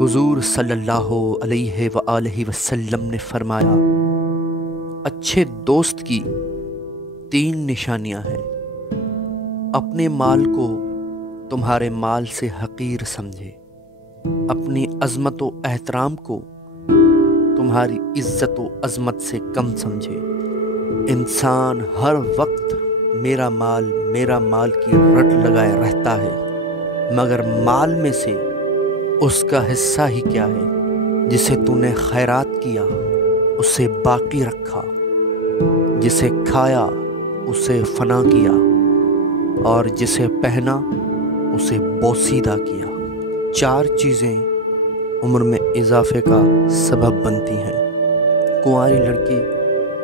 حضور صلی اللہ علیہ وآلہ وسلم نے فرمایا، اچھے دوست کی 3 نشانیاں ہیں۔ اپنے مال کو تمہارے مال سے حقیر سمجھے، اپنی عظمت و احترام کو تمہاری عزت و عظمت سے کم سمجھے۔ انسان ہر وقت میرا مال کی رٹ لگائے رہتا ہے، مگر مال میں سے اس کا حصہ ہی کیا ہے؟ جسے تو نے خیرات کیا اسے باقی رکھا، جسے کھایا اسے فنا کیا، اور جسے پہنا اسے بوسیدہ کیا۔ 4 چیزیں عمر میں اضافے کا سبب بنتی ہیں: کنواری لڑکی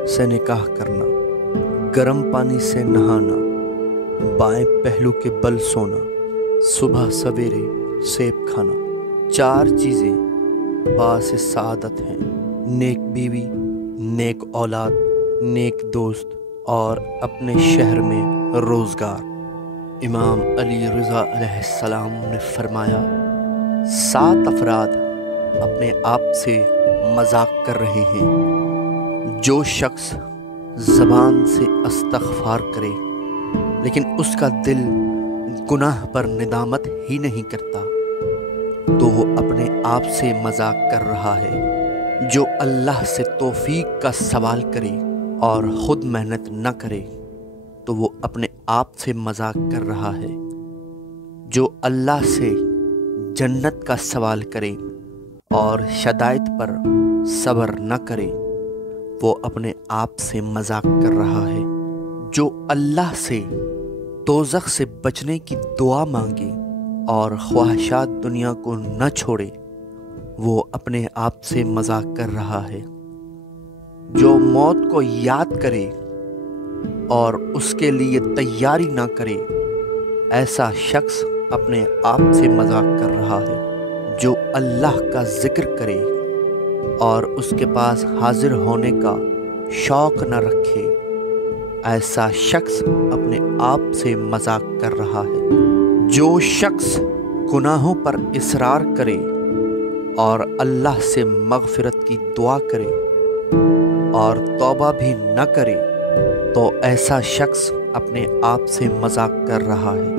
سے نکاح کرنا، گرم پانی سے نہانا، بائیں پہلو کے بل سونا، صبح سویرے سیب کھانا۔ 4 چیزیں باعث سعادت ہیں: نیک بیوی، نیک اولاد، نیک دوست اور اپنے شہر میں روزگار۔ امام علی رضا علیہ السلام نے فرمایا، 7 افراد اپنے آپ سے مذاق کر رہے ہیں۔ جو شخص زبان سے استغفار کرے لیکن اس کا دل گناہ پر ندامت ہی نہیں کرتا تو وہ اپنے آپ سے مذاق کر رہا ہے۔ جو اللہ سے توفیق کا سوال کرے اور خود محنت نہ کرے تو وہ اپنے آپ سے مذاق کر رہا ہے۔ جو اللہ سے جنت کا سوال کرے اور شدائد پر صبر نہ کرے وہ اپنے آپ سے مذاق کر رہا ہے۔ جو اللہ سے دوزخ سے بچنے کی دعا مانگے اور خواہشات دنیا کو نہ چھوڑے وہ اپنے آپ سے مذاق کر رہا ہے۔ جو موت کو یاد کرے اور اس کے لیے تیاری نہ کرے ایسا شخص اپنے آپ سے مذاق کر رہا ہے۔ جو اللہ کا ذکر کرے اور اس کے پاس حاضر ہونے کا شوق نہ رکھے ایسا شخص اپنے آپ سے مذاق کر رہا ہے۔ جو شخص گناہوں پر اصرار کرے اور اللہ سے مغفرت کی دعا کرے اور توبہ بھی نہ کرے تو ایسا شخص اپنے آپ سے مذاق کر رہا ہے۔